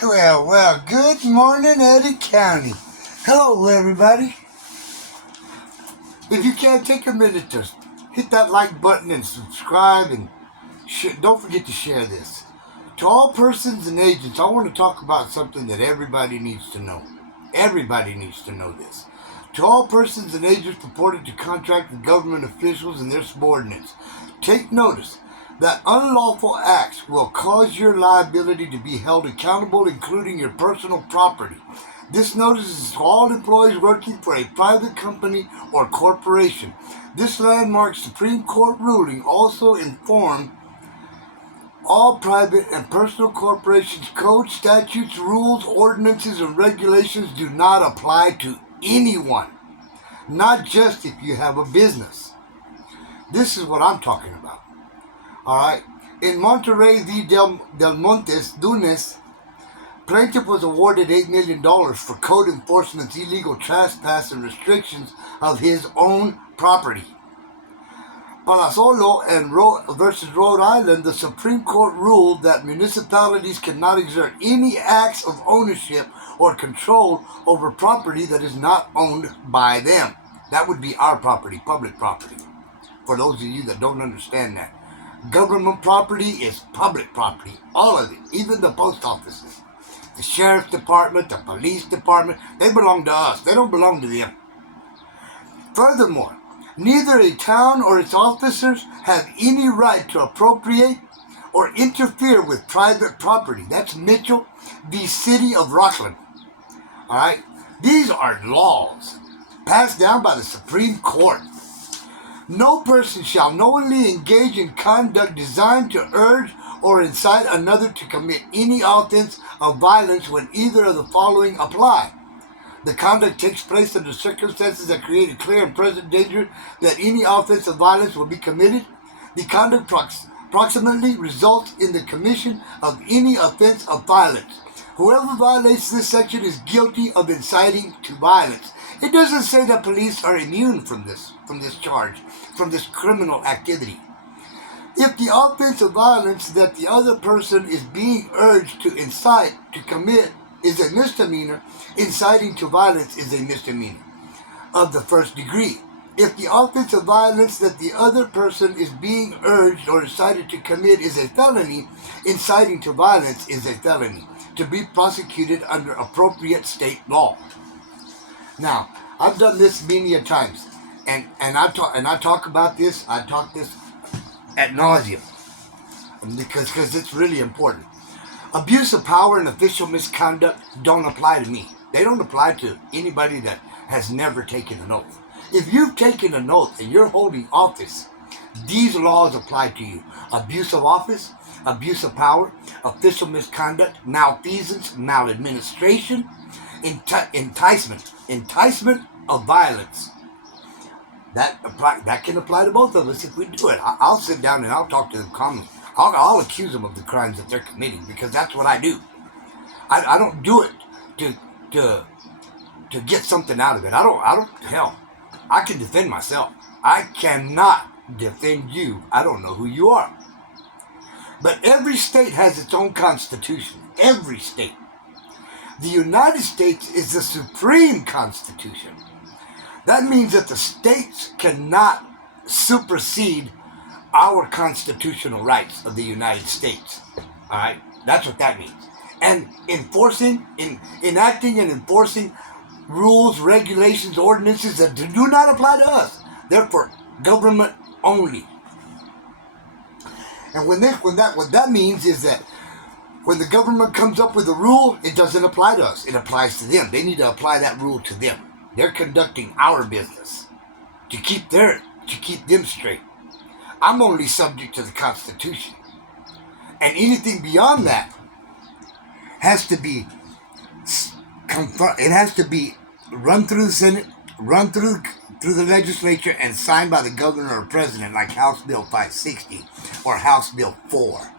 Well, good morning, Eddy County. Hello, everybody. If you can, take a minute to hit that like button and subscribe, and don't forget to share this. To all persons and agents, I want to talk about something that everybody needs to know. Everybody needs to know this. To all persons and agents purported to contract with government officials and their subordinates, take notice that unlawful acts will cause your liability to be held accountable, including your personal property. This notice is to all employees working for a private company or corporation. This landmark Supreme Court ruling also informed all private and personal corporations codes, statutes, rules, ordinances, and regulations do not apply to anyone, not just if you have a business. This is what I'm talking about. All right. In Monterrey v. Del Montes, Dunes, plaintiff was awarded $8 million for code enforcement's illegal trespass and restrictions of his own property. Palazzolo and versus Rhode Island, the Supreme Court ruled that municipalities cannot exert any acts of ownership or control over property that is not owned by them. That would be our property, public property. For those of you that don't understand that. Government property is public property, all of it, even the post offices, the sheriff's department, the police department, they belong to us. They don't belong to them. Furthermore, neither a town or its officers have any right to appropriate or interfere with private property. That's Mitchell v. City of Rockland. All right? These are laws passed down by the Supreme Court. No person shall knowingly engage in conduct designed to urge or incite another to commit any offense of violence when either of the following apply. The conduct takes place under circumstances that create a clear and present danger that any offense of violence will be committed. The conduct proximately results in the commission of any offense of violence. Whoever violates this section is guilty of inciting to violence. It doesn't say that police are immune from this charge, from this criminal activity. If the offense of violence that the other person is being urged to incite to commit is a misdemeanor, inciting to violence is a misdemeanor of the first degree. If the offense of violence that the other person is being urged or incited to commit is a felony, inciting to violence is a felony, to be prosecuted under appropriate state law. Now, I've done this many a times, and I talk about this. I talk this ad nauseum because it's really important. Abuse of power and official misconduct don't apply to me. They don't apply to anybody that has never taken an oath. If you've taken an oath and you're holding office, these laws apply to you. Abuse of office, abuse of power, official misconduct, malfeasance, maladministration, enticement of violence. That can apply to both of us if we do it. I'll sit down and I'll talk to them calmly. I'll accuse them of the crimes that they're committing because that's what I do. I don't do it to get something out of it. Hell, I can defend myself. I cannot defend you. I don't know who you are. But every state has its own constitution. Every state. The United States is the supreme constitution. That means that the states cannot supersede our constitutional rights of the United States. All right? That's what that means. And enacting and enforcing rules, regulations, ordinances that do not apply to us. Therefore, government only. And what that means is that when the government comes up with a rule, it doesn't apply to us. It applies to them. They need to apply that rule to them. They're conducting our business to keep them straight. I'm only subject to the Constitution. And anything beyond that has to be run through the Senate, run through the legislature, and signed by the governor or president, like House Bill 560 or House Bill 4.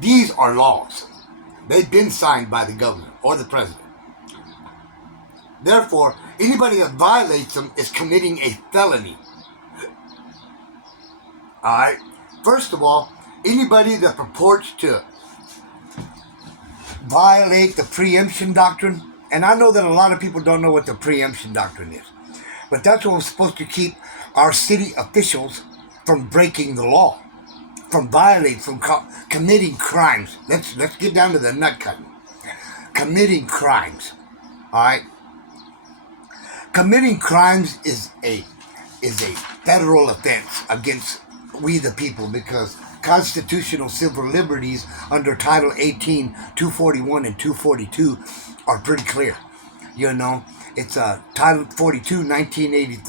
These are laws. They've been signed by the governor or the president. Therefore, anybody that violates them is committing a felony. All right? First of all, anybody that purports to violate the preemption doctrine. And I know that a lot of people don't know what the preemption doctrine is. But that's what was supposed to keep our city officials from breaking the law, from violating, from committing crimes. Let's get down to the nut cutting. Committing crimes. All right. Committing crimes is a federal offense against we the people, because constitutional civil liberties under Title 18, 241, and 242 are pretty clear. You know, it's Title 42, 1983.